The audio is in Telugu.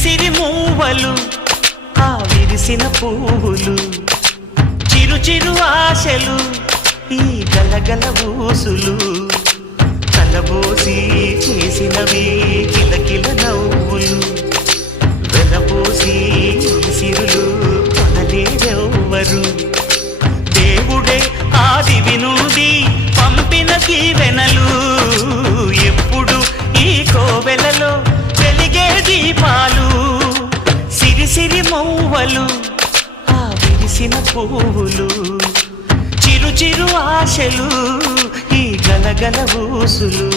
సిరి మూవలు ఆ విరిసిన పువ్వులు చిరు చిరు ఆశలు ఈ గలగల ఊసులు కలబోసి చేసినవి కిలకిల నవ్వులు వెలబోసి సిరులు కొనలేరెవ్వరు దేవుడే ఆదివి నుండి పంపిన దీవెనలు ఎప్పుడు ఈ కోవెలలో వెలిగే దీపాలు సిరి సిరి మౌవలు ఆ విరిసిన పువ్వులు చిరు చిరు ఆశలు ఈ గలగల ఊసులు